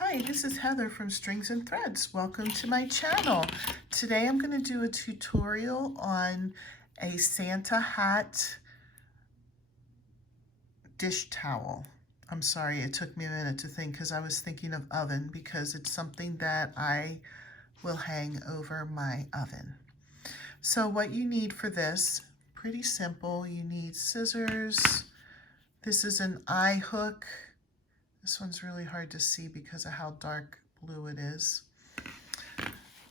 Hi, this is Heather from Strings and Threads. Welcome to my channel. Today I'm going to do a tutorial on a Santa hat dish towel. I'm sorry, it took me a minute to think because I was thinking of oven because it's something that I will hang over my oven. So what you need for this, pretty simple. You need scissors. This is an eye hook. This one's really hard to see because of how dark blue it is.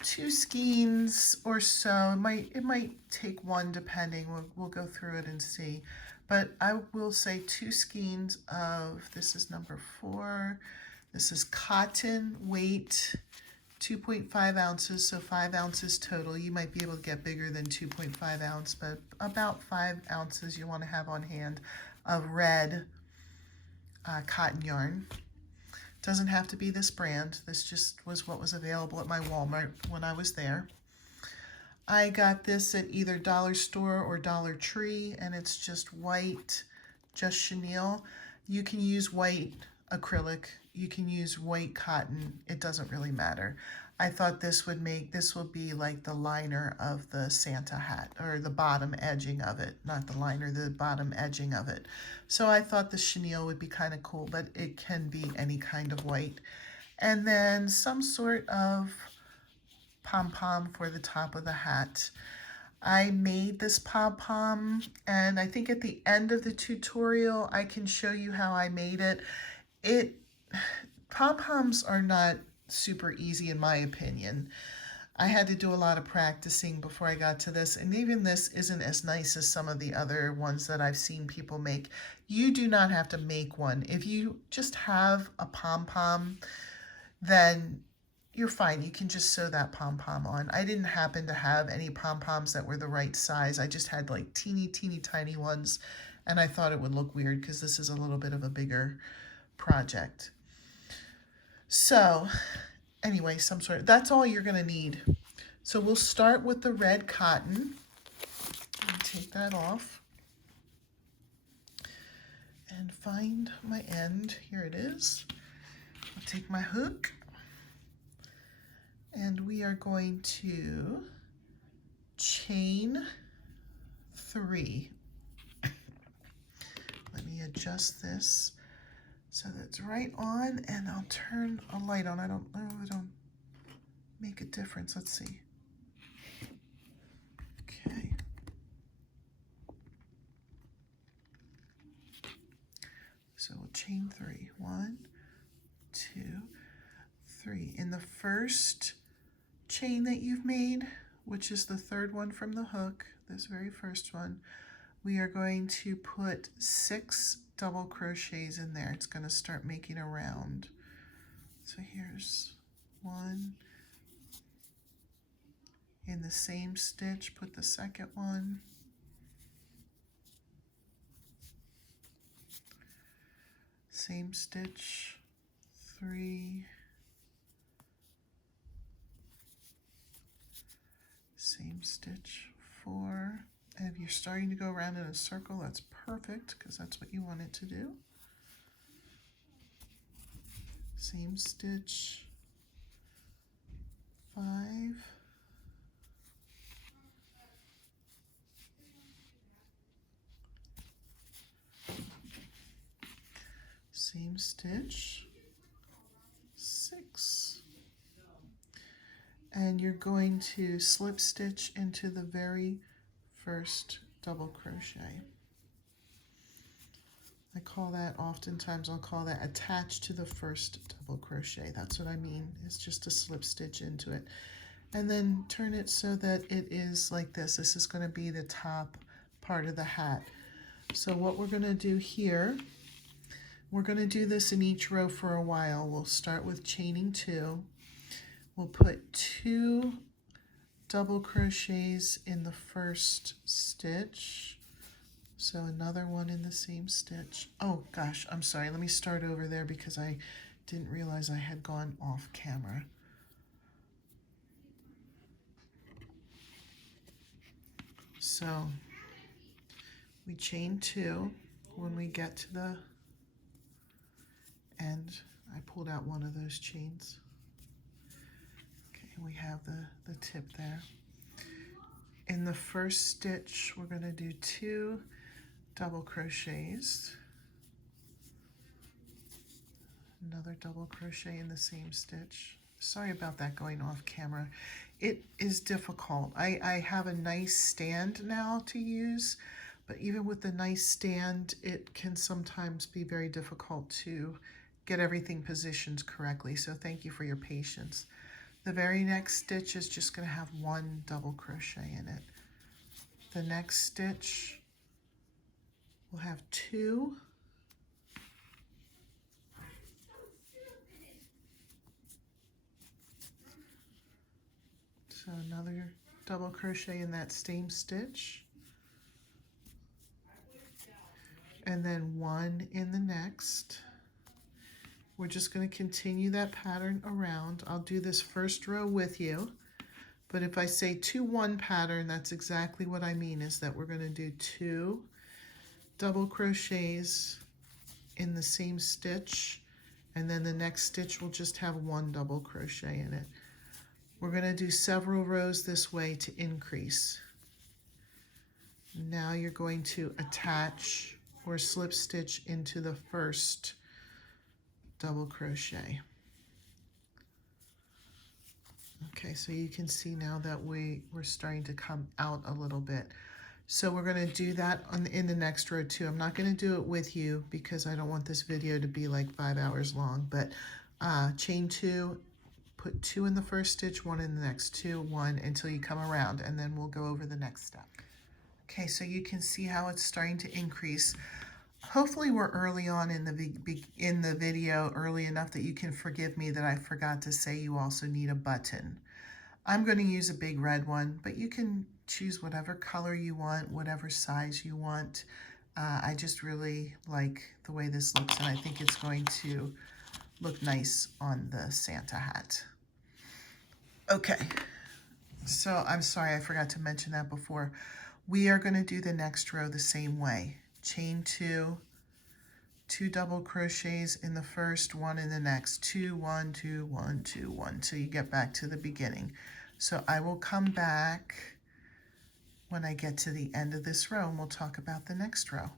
2 skeins or so. It might take one depending. We'll go through it and see. But I will say 2 skeins of, this is number 4. This is cotton, weight 2.5 ounces, so 5 ounces total. You might be able to get bigger than 2.5 ounce, but about 5 ounces you want to have on hand of red cotton yarn. Doesn't have to be this brand. This just was what was available at my Walmart when I was there. I got this at either Dollar Store or Dollar Tree, and it's just white, just chenille. You can use white acrylic. You can use white cotton. It doesn't really matter. I thought this would be like the liner of the Santa hat, or the bottom edging of it, not the liner, the bottom edging of it. So I thought the chenille would be kind of cool, but it can be any kind of white. And then some sort of pom-pom for the top of the hat. I made this pom-pom, and I think at the end of the tutorial I can show you how I made it. Pom-poms are not super easy in my opinion. I had to do a lot of practicing before I got to this, and even this isn't as nice as some of the other ones that I've seen people make. You do not have to make one. If you just have a pom-pom, then you're fine. You can just sew that pom-pom on. I didn't happen to have any pom-poms that were the right size. I just had like teeny tiny ones, and I thought it would look weird because this is a little bit of a bigger project. So anyway, that's all you're gonna need. So we'll start with the red cotton. Take that off and find my end. Here it is. I'll take my hook, and we are going to chain 3. Let me adjust this so that's right on, and I'll turn a light on. I don't know if it'll make a difference. Let's see. Okay. So we'll chain 3. 1, 2, 3. In the first chain that you've made, which is the 3rd one from the hook, this very first one, we are going to put 6 double crochets in there. It's going to start making a round. So here's 1. In the same stitch, put the 2nd one. Same stitch, 3. Same stitch, 4. And if you're starting to go around in a circle, that's perfect because that's what you want it to do. Same stitch, 5. Same stitch, 6. And you're going to slip stitch into the very first double crochet. I call that, oftentimes I'll call that attached to the first double crochet. That's what I mean. It's just a slip stitch into it. And then turn it so that it is like this. This is going to be the top part of the hat. So what we're going to do here, we're going to do this in each row for a while. We'll start with chaining 2. We'll put 2 double crochets in the first stitch. So another one in the same stitch. Oh gosh, I'm sorry. Let me start over there because I didn't realize I had gone off camera. So we chain 2 when we get to the end I pulled out one of those chains. Okay, we have the tip there. In the first stitch, we're going to do 2 double crochets, another double crochet in the same stitch. Sorry about that going off camera. It is difficult. I have a nice stand now to use, but even with the nice stand, it can sometimes be very difficult to get everything positioned correctly. So thank you for your patience. The very next stitch is just going to have 1 double crochet in it. The next stitch will have 2. So another double crochet in that same stitch. And then 1 in the next. We're just going to continue that pattern around. I'll do this first row with you, but if I say 2-1 pattern, that's exactly what I mean, is that we're going to do 2 double crochets in the same stitch, and then the next stitch will just have 1 double crochet in it. We're going to do several rows this way to increase. Now you're going to attach or slip stitch into the first double crochet. Okay, so you can see now that we're starting to come out a little bit. So we're going to do that in the next row too. I'm not going to do it with you because I don't want this video to be like 5 hours long, but chain 2, put 2 in the first stitch, 1 in the next, 2, 1 until you come around, and then we'll go over the next step. Okay, so you can see how it's starting to increase. Hopefully we're early on in the video, early enough that you can forgive me that I forgot to say you also need a button. I'm going to use a big red one, but you can choose whatever color you want, whatever size you want. I just really like the way this looks, and I think it's going to look nice on the Santa hat. Okay, so I'm sorry I forgot to mention that before. We are going to do the next row the same way. Chain 2, 2 double crochets in the first, 1 in the next, 2, 1, 2, 1, 2, 1, till you get back to the beginning. So I will come back when I get to the end of this row, and we'll talk about the next row.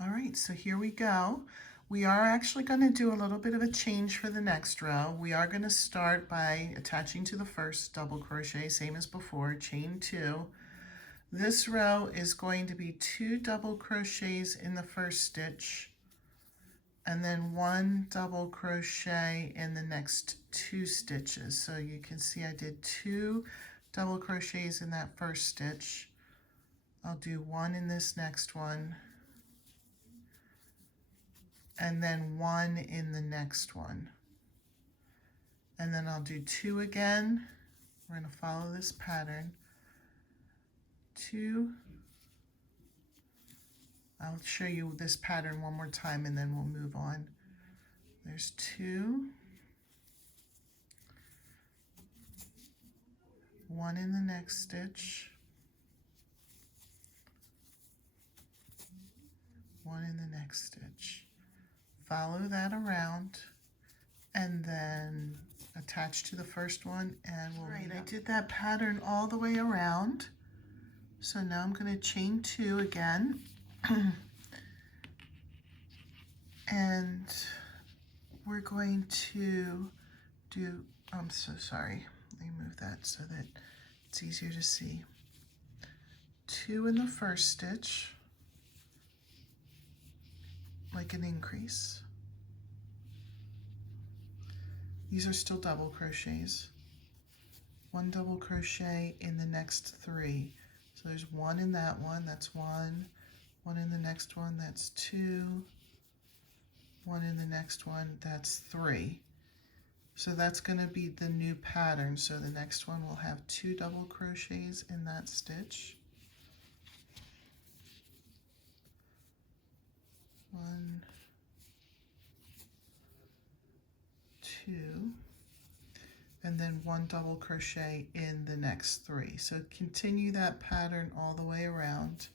All right, so here we go. We are actually going to do a little bit of a change for the next row. We are going to start by attaching to the first double crochet, same as before, chain 2. This row is going to be 2 double crochets in the first stitch, and then 1 double crochet in the next 2 stitches. So you can see I did 2 double crochets in that first stitch. I'll do 1 in this next one, and then 1 in the next one. And then I'll do 2 again. We're going to follow this pattern. 2. I'll show you this pattern one more time and then we'll move on. There's 2. 1 in the next stitch. 1 in the next stitch. Follow that around and then attach to the first one, and we'll I did that pattern all the way around. So now I'm going to chain 2 again. And we're going to do, I'm so sorry, let me move that so that it's easier to see. 2 in the first stitch, like an increase. These are still double crochets. 1 double crochet in the next 3. So there's 1 in that one, that's 1. 1 in the next one, that's 2. 1 in the next one, that's 3. So that's going to be the new pattern. So the next one will have 2 double crochets in that stitch. 1, 2, and then 1 double crochet in the next 3. So continue that pattern all the way around.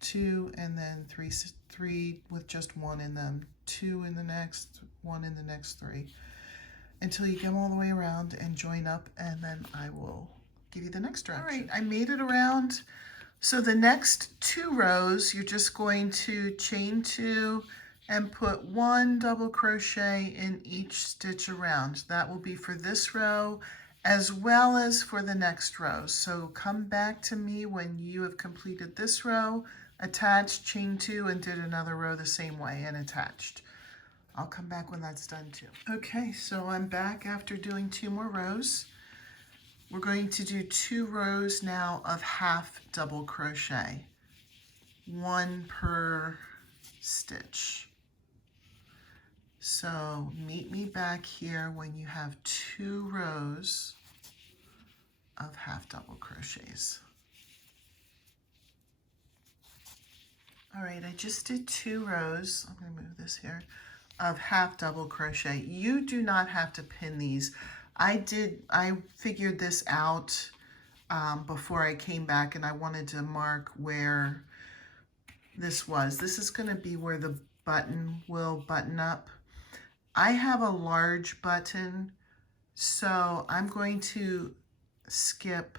2 and then 3 with just 1 in them. 2 in the next, 1 in the next 3, until you get them all the way around and join up, and then I will give you the next direction. All right, I made it around. So the next 2 rows, you're just going to chain 2 and put 1 double crochet in each stitch around. That will be for this row as well as for the next row. So come back to me when you have completed this row, attached, chain 2, and did another row the same way and attached. I'll come back when that's done too. Okay, so I'm back after doing 2 more rows. We're going to do 2 rows now of half double crochet, 1 per stitch. So meet me back here when you have 2 rows of half double crochets. All right, I just did 2 rows. I'm going to move this here, of half double crochet. You do not have to pin these. I figured this out before I came back, and I wanted to mark where this was. This is going to be where the button will button up. I have a large button, so I'm going to skip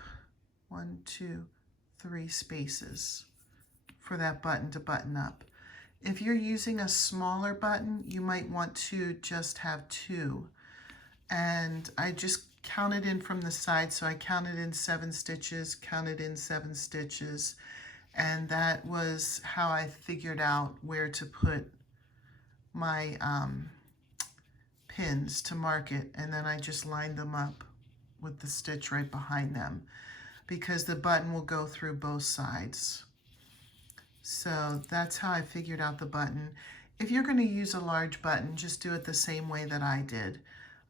1, 2, 3 spaces for that button to button up. If you're using a smaller button, you might want to just have 2. And I just counted in from the side, so I counted in 7 stitches, counted in 7 stitches, and that was how I figured out where to put my pins to mark it, and then I just lined them up with the stitch right behind them because the button will go through both sides. So that's how I figured out the button. If you're going to use a large button, just do it the same way that I did.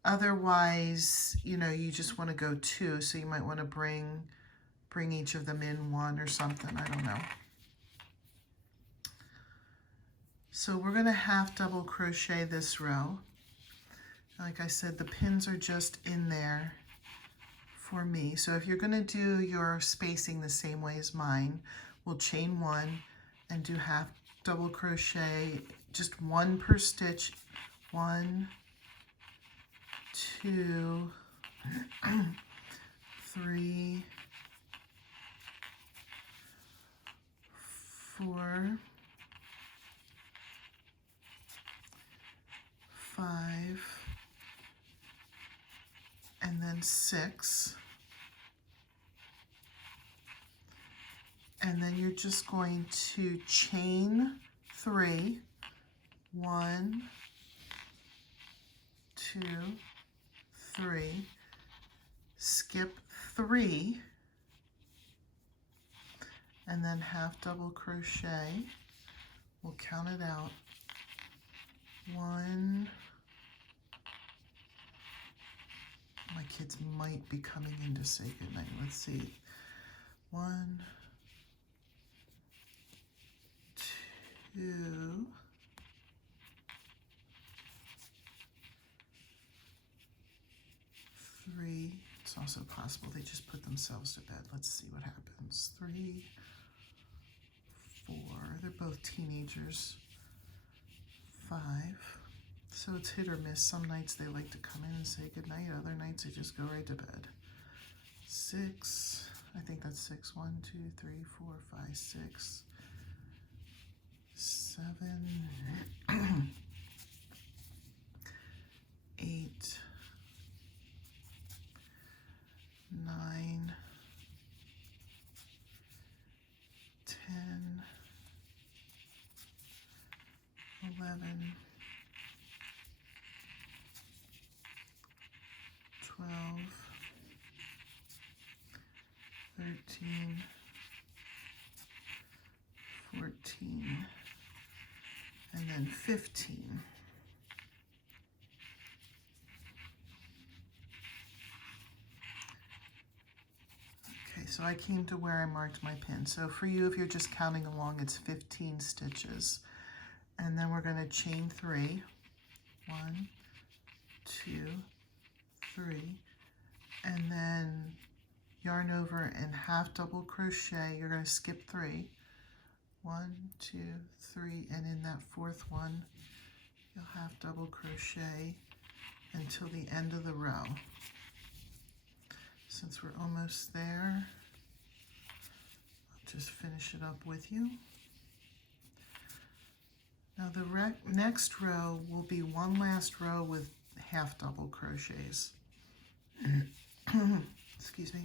Otherwise, you know, you just want to go 2, so you might want to bring each of them in 1 or something, I don't know. So we're going to half double crochet this row. Like I said, the pins are just in there for me. So if you're going to do your spacing the same way as mine, we'll chain 1 and do half double crochet, just 1 per stitch. 1, 2, 3, 4, 5, and then 6. And then you're just going to chain 3, 1, 2, 3, skip 3, and then half double crochet. We'll count it out. 1. My kids might be coming in to say goodnight. Let's see. 1, 2, 3. It's also possible they just put themselves to bed. Let's see what happens. 3, 4. They're both teenagers. 5. So it's hit or miss. Some nights they like to come in and say goodnight. Other nights they just go right to bed. 6. I think that's 6. 1, 2, 3, 4, 5, 6. 7. 8. 9. 10. 11. 12. 13. 14. And then 15. Okay, so I came to where I marked my pin. So for you, if you're just counting along, it's 15 stitches. And then we're going to chain 3. 1, 2, 3. And then yarn over and half double crochet. You're going to skip 3. 1, 2, 3, and in that 4th one, you'll half double crochet until the end of the row. Since we're almost there, I'll just finish it up with you. Now the next row will be one last row with half double crochets. Excuse me.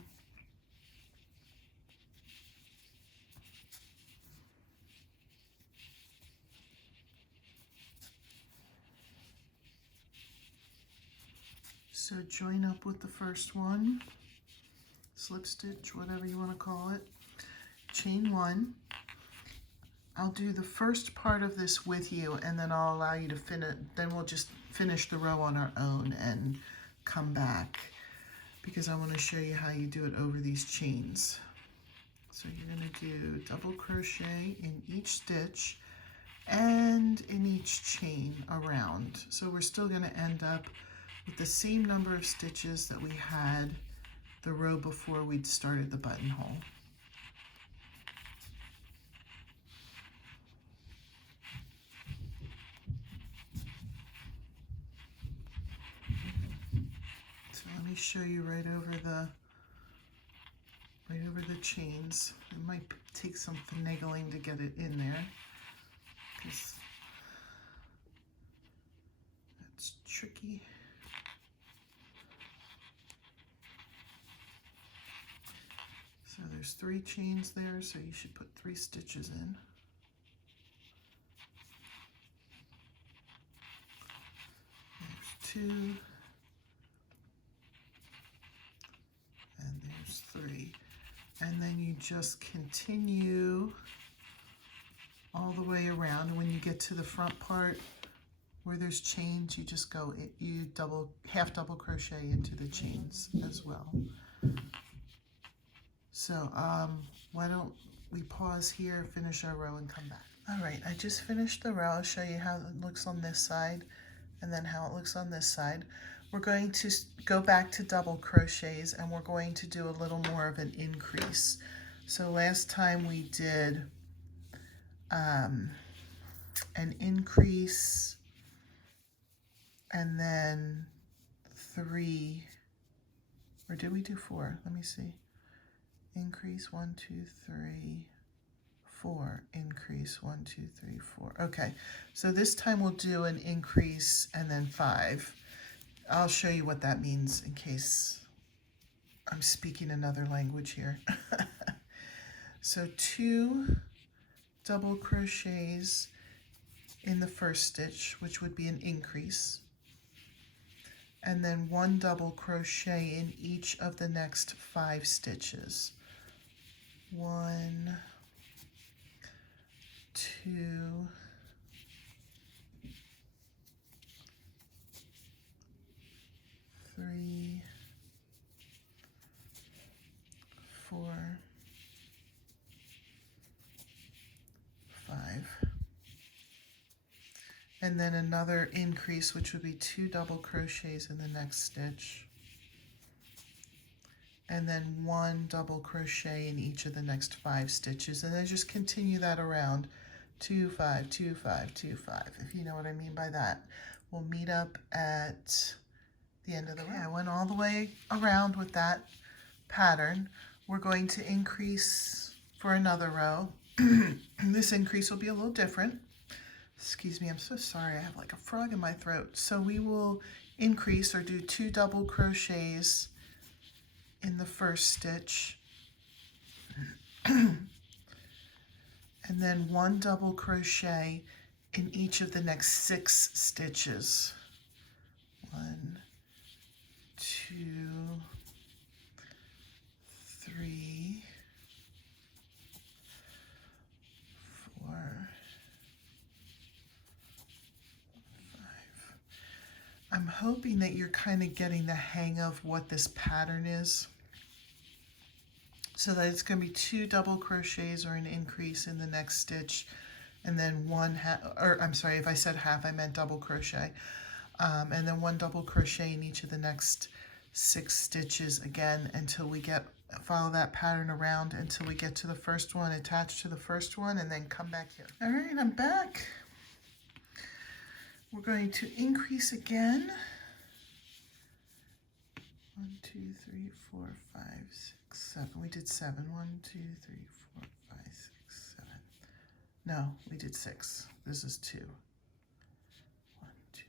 So join up with the first one, slip stitch, whatever you want to call it, chain one. I'll do the first part of this with you, and then I'll allow you to finish, then we'll just finish the row on our own and come back, because I want to show you how you do it over these chains. So you're going to do double crochet in each stitch and in each chain around. So we're still going to end up with the same number of stitches that we had the row before we'd started the buttonhole. So let me show you right over the chains. It might take some finagling to get it in there, because that's tricky. So there's 3 chains there, so you should put 3 stitches in. There's 2, and there's 3. And then you just continue all the way around. And when you get to the front part where there's chains, you just go, you half double crochet into the chains as well. So why don't we pause here, finish our row, and come back. All right, I just finished the row. I'll show you how it looks on this side and then how it looks on this side. We're going to go back to double crochets, and we're going to do a little more of an increase. So last time we did an increase and then 3, or did we do 4? Let me see. Increase 1, 2, 3, 4. Increase 1, 2, 3, 4. Okay, so this time we'll do an increase and then 5. I'll show you what that means in case I'm speaking another language here. So 2 double crochets in the first stitch, which would be an increase, and then 1 double crochet in each of the next 5 stitches. 1, 2, 3, 4, 5. And then another increase, which would be 2 double crochets in the next stitch. And then 1 double crochet in each of the next 5 stitches. And then just continue that around. 2, 5, 2, 5, 2, 5, if you know what I mean by that. We'll meet up at the end of the row. I went all the way around with that pattern. We're going to increase for another row. This increase will be a little different. Excuse me, I'm so sorry, I have like a frog in my throat. So we will increase or do 2 double crochets in the first stitch. And then 1 double crochet in each of the next 6 stitches. 1, 2, 3, 4, 5. I'm hoping that you're kind of getting the hang of what this pattern is, so that it's going to be 2 double crochets or an increase in the next stitch, and then 1 half, or I'm sorry, if I said half, I meant double crochet, and then 1 double crochet in each of the next 6 stitches again until we follow that pattern around until we get to the first one, attach to the first one, and then come back here. All right, I'm back. We're going to increase again. 1, 2, 3, 4, 5, 6, 7. We did 7. 1, 2, 3, 4, 5, 6, 7. No, we did 6. This is 2. 1, 2, 3,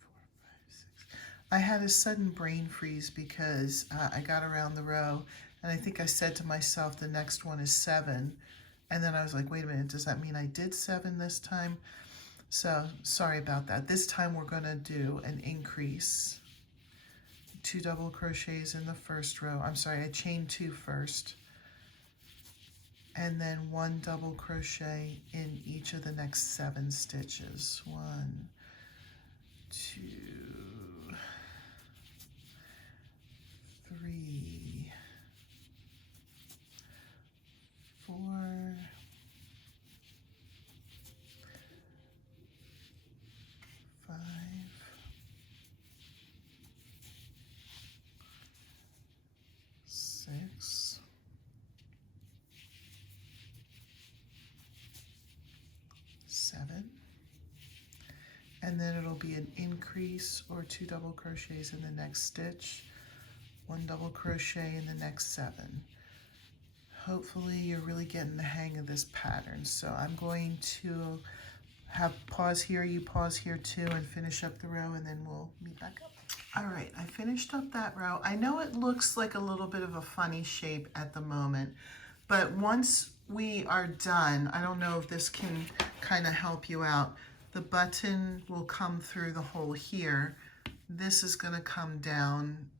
4, 5, 6. I had a sudden brain freeze because I got around the row, and I think I said to myself the next one is 7. And then I was like, wait a minute, does that mean I did 7 this time? So sorry about that. This time we're going to do an increase. 2 double crochets in the first row. I'm sorry, I chained 2 first. And then 1 double crochet in each of the next 7 stitches. 1, 2, 3, 4, 5, 6, 7, and then it'll be an increase or 2 double crochets in the next stitch, 1 double crochet in the next 7. Hopefully you're really getting the hang of this pattern. So I'm going to have pause here, you pause here too, and finish up the row, and then we'll meet back up. All right, I finished up that row. I know it looks like a little bit of a funny shape at the moment, but once we are done, I don't know if this can kind of help you out. The button will come through the hole here. This is going to come down,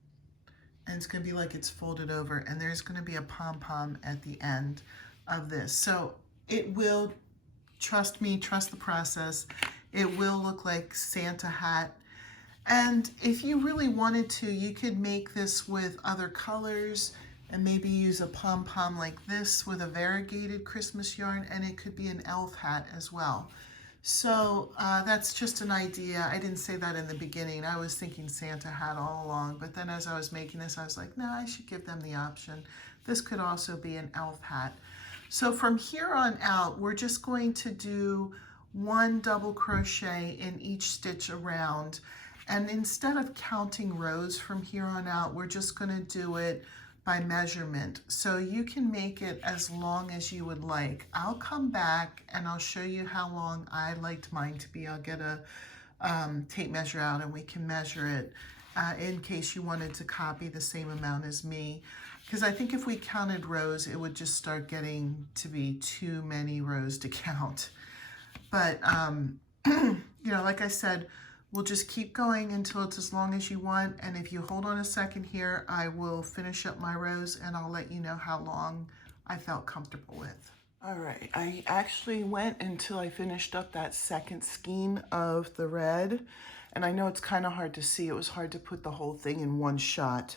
and it's going to be like it's folded over, and there's going to be a pom-pom at the end of this. So it will, trust me, trust the process, it will look like Santa hat. And if you really wanted to, you could make this with other colors and maybe use a pom-pom like this with a variegated Christmas yarn, and it could be an elf hat as well. So that's just an idea. I didn't say that in the beginning. I was thinking Santa hat all along, but then as I was making this, I was like, no, I should give them the option. This could also be an elf hat. So from here on out, we're just going to do 1 double crochet in each stitch around. And instead of counting rows from here on out, we're just going to do it by measurement. So you can make it as long as you would like. I'll come back and I'll show you how long I liked mine to be. I'll get a tape measure out and we can measure it in case you wanted to copy the same amount as me. Because I think if we counted rows, it would just start getting to be too many rows to count. But, you know, like I said, we'll just keep going until it's as long as you want. And if you hold on a second here, I will finish up my rows and I'll let you know how long I felt comfortable with. All right, I actually went until I finished up that second skein of the red. And I know it's kind of hard to see. It was hard to put the whole thing in one shot.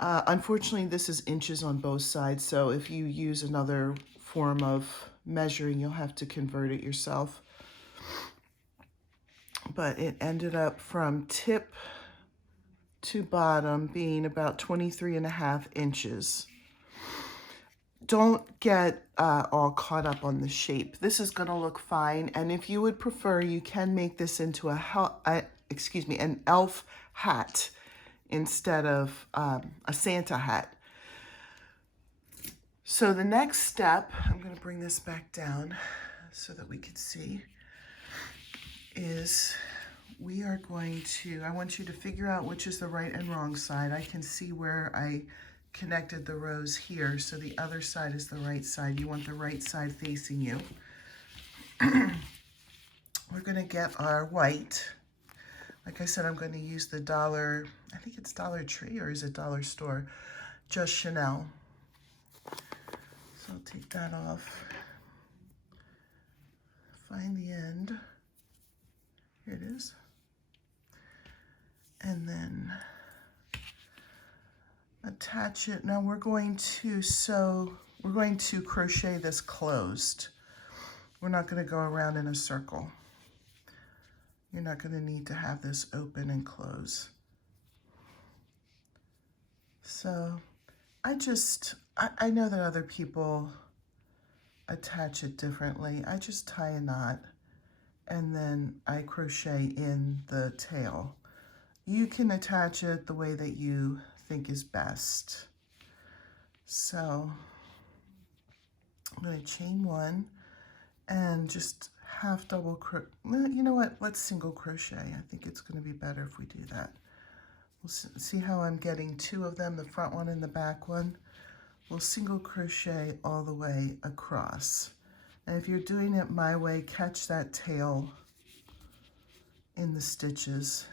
Unfortunately, this is inches on both sides. So if you use another form of measuring, you'll have to convert it yourself. But it ended up from tip to bottom being about 23.5 inches. Don't get all caught up on the shape. This is going to look fine, and if you would prefer, you can make this into an elf hat instead of a Santa hat. So the next step, I'm going to bring this back down so that we can see, is we are going to, I want you to figure out which is the right and wrong side. I can see where I connected the rows here, so the other side is the right side. You want the right side facing you. We're going to get our white. Like I said, I'm going to use the dollar, I think it's Dollar Tree or is it Dollar Store, Just Chanel. So I'll take that off. Find the end. Here it is. And then attach it. Now we're going to crochet this closed. We're not going to go around in a circle. You're not going to need to have this open and close. So I know that other people attach it differently. I just tie a knot and then I crochet in the tail. You can attach it the way that you think is best. So I'm going to chain one and just half double crochet. You know what? Let's single crochet. I think it's going to be better if we do that. We'll see how I'm getting two of them, the front one and the back one. We'll single crochet all the way across. And if you're doing it my way, catch that tail in the stitches.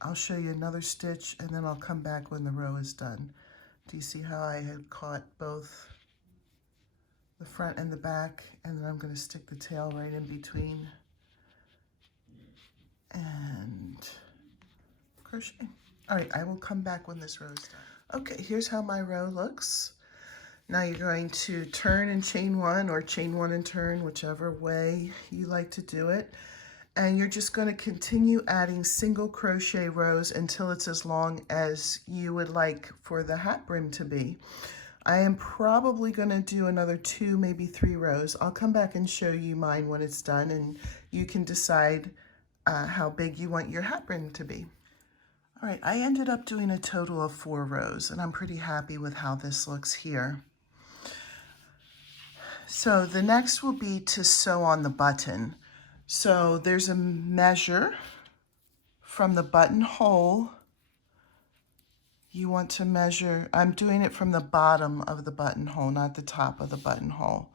I'll show you another stitch and then I'll come back when the row is done. Do you see how I had caught both the front and the back, and then I'm going to stick the tail right in between and crochet. All right, I will come back when this row is done. Okay, here's how my row looks. Now you're going to turn and chain one, or chain one and turn, whichever way you like to do it. And you're just going to continue adding single crochet rows until it's as long as you would like for the hat brim to be. I am probably going to do another 2, maybe 3 rows. I'll come back and show you mine when it's done, and you can decide how big you want your hat brim to be. All right, I ended up doing a total of 4 rows, and I'm pretty happy with how this looks here. So the next will be to sew on the button. So there's a measure from the buttonhole. You want to measure, I'm doing it from the bottom of the buttonhole, not the top of the buttonhole.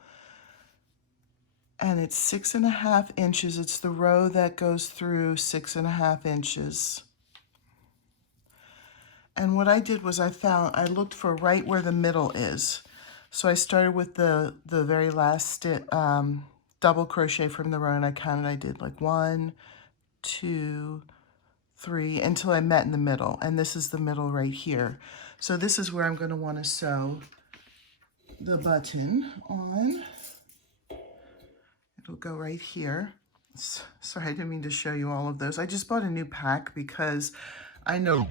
And it's 6.5 inches. It's the row that goes through 6.5 inches. And what I did was I looked for right where the middle is. So I started with the very last double crochet from the row, and I counted, I did like 1, 2, 3 until I met in the middle, and this is the middle right here. So this is where I'm going to want to sew the button on. It'll go right here. Sorry, I didn't mean to show you all of those. I just bought a new pack because I know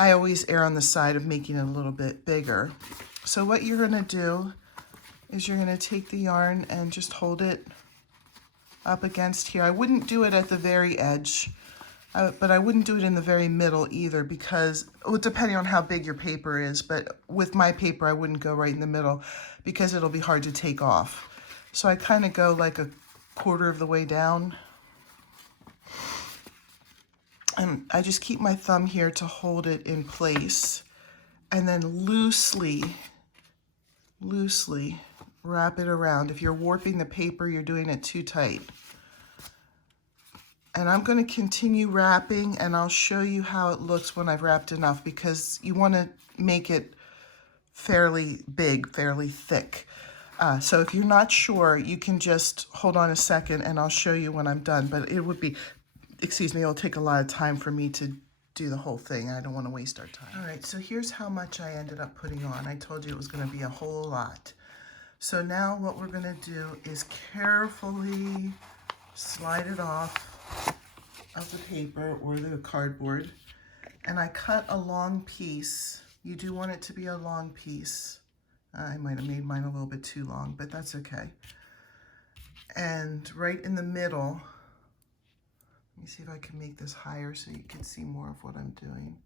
I always err on the side of making it a little bit bigger. So what you're going to do is you're going to take the yarn and just hold it up against here. I wouldn't do it at the very edge, but I wouldn't do it in the very middle either because, well, depending on how big your paper is, but with my paper I wouldn't go right in the middle because it'll be hard to take off. So I kind of go like a quarter of the way down. And I just keep my thumb here to hold it in place, and then loosely wrap it around. If you're warping the paper, you're doing it too tight. And I'm going to continue wrapping, and I'll show you how it looks when I've wrapped enough, because you want to make it fairly big, fairly thick. So if you're not sure, you can just hold on a second and I'll show you when I'm done. But it would be, excuse me, it'll take a lot of time for me to do the whole thing. I don't want to waste our time. All right, so here's how much I ended up putting on. I told you it was going to be a whole lot. So now what we're going to do is carefully slide it off of the paper or the cardboard. And I cut a long piece. You do want it to be a long piece. I might have made mine a little bit too long, but that's okay. And right in the middle, let me see if I can make this higher so you can see more of what I'm doing.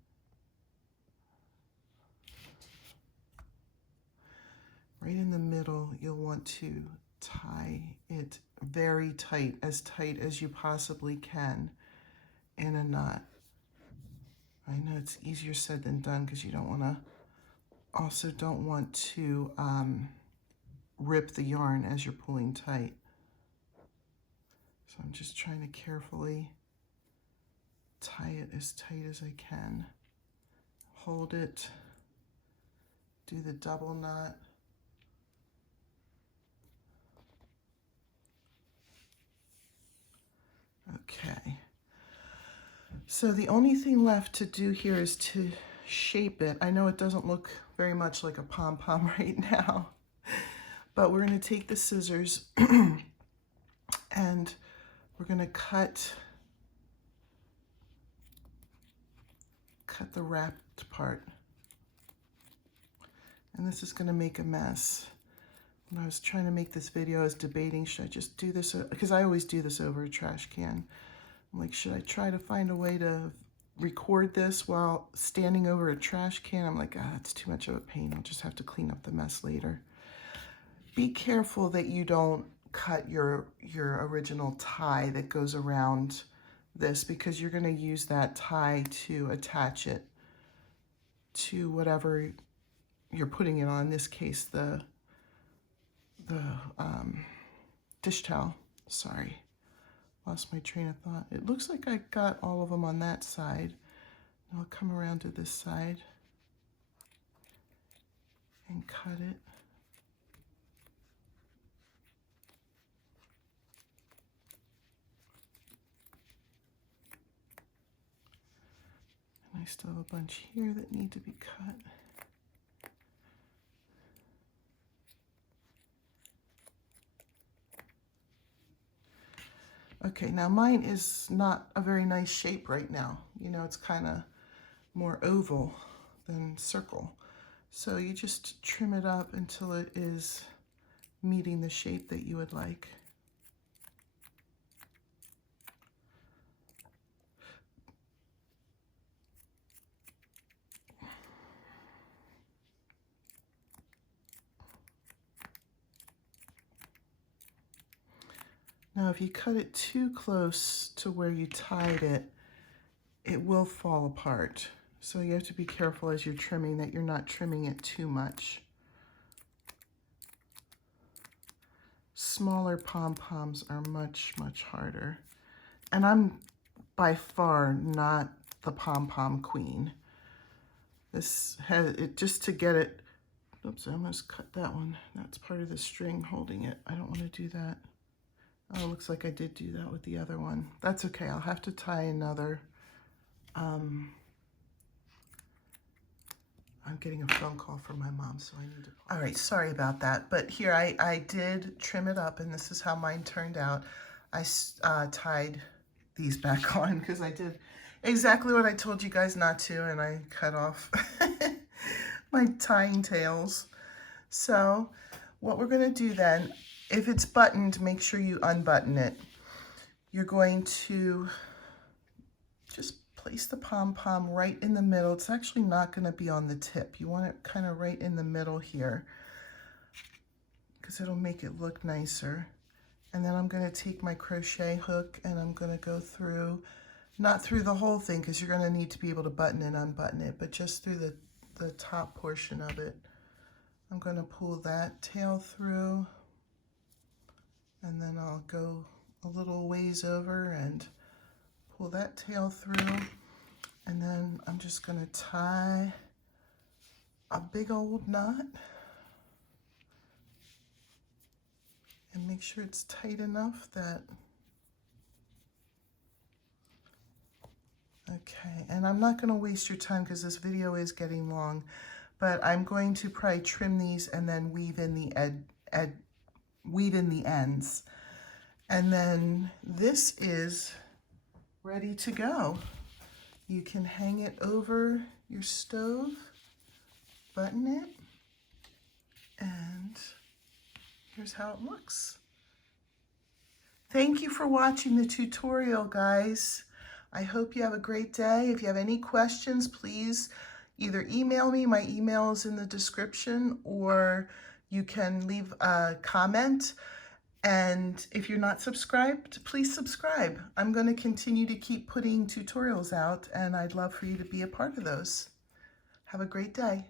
Right in the middle, you'll want to tie it very tight as you possibly can in a knot. I know it's easier said than done because you don't want to, also don't want to rip the yarn as you're pulling tight. So I'm just trying to carefully tie it as tight as I can. Hold it, do the double knot. Okay. So the only thing left to do here is to shape it. I know it doesn't look very much like a pom-pom right now, but we're going to take the scissors and we're going to cut the wrapped part. And this is going to make a mess. When I was trying to make this video, I was debating, should I just do this, because I always do this over a trash can. I'm like, should I try to find a way to record this while standing over a trash can? I'm like, it's too much of a pain. I'll just have to clean up the mess later. Be careful that you don't cut your original tie that goes around this, because you're going to use that tie to attach it to whatever you're putting it on. In this case, the dish towel. Sorry, lost my train of thought. It looks like I got all of them on that side. I'll come around to this side and cut it. And I still have a bunch here that need to be cut. Okay, now mine is not a very nice shape right now. You know, it's kind of more oval than circle. So you just trim it up until it is meeting the shape that you would like. Now, if you cut it too close to where you tied it, it will fall apart. So you have to be careful as you're trimming that you're not trimming it too much. Smaller pom-poms are much, much harder. And I'm by far not the pom-pom queen. This has it just to get it. Oops, I almost cut that one. That's part of the string holding it. I don't want to do that. Oh, looks like I did do that with the other one. That's okay. I'll have to tie another. I'm getting a phone call from my mom, so I need to... All right, sorry about that. But here, I did trim it up, and this is how mine turned out. I tied these back on because I did exactly what I told you guys not to, and I cut off my tying tails. So what we're going to do then, if it's buttoned, make sure you unbutton it. You're going to just place the pom-pom right in the middle. It's actually not going to be on the tip. You want it kind of right in the middle here because it'll make it look nicer. And then I'm going to take my crochet hook and I'm going to go through, not through the whole thing because you're going to need to be able to button and unbutton it, but just through the top portion of it. I'm going to pull that tail through, and then I'll go a little ways over and pull that tail through, and then I'm just going to tie a big old knot and make sure it's tight enough that, okay, and I'm not going to waste your time because this video is getting long, but I'm going to probably trim these and then weave in the ends. And then this is ready to go. You can hang it over your stove, button it, and here's how it looks. Thank you for watching the tutorial, guys. I hope you have a great day. If you have any questions, please either email me, my email is in the description, or you can leave a comment. And if you're not subscribed, please subscribe. I'm going to continue to keep putting tutorials out, and I'd love for you to be a part of those. Have a great day.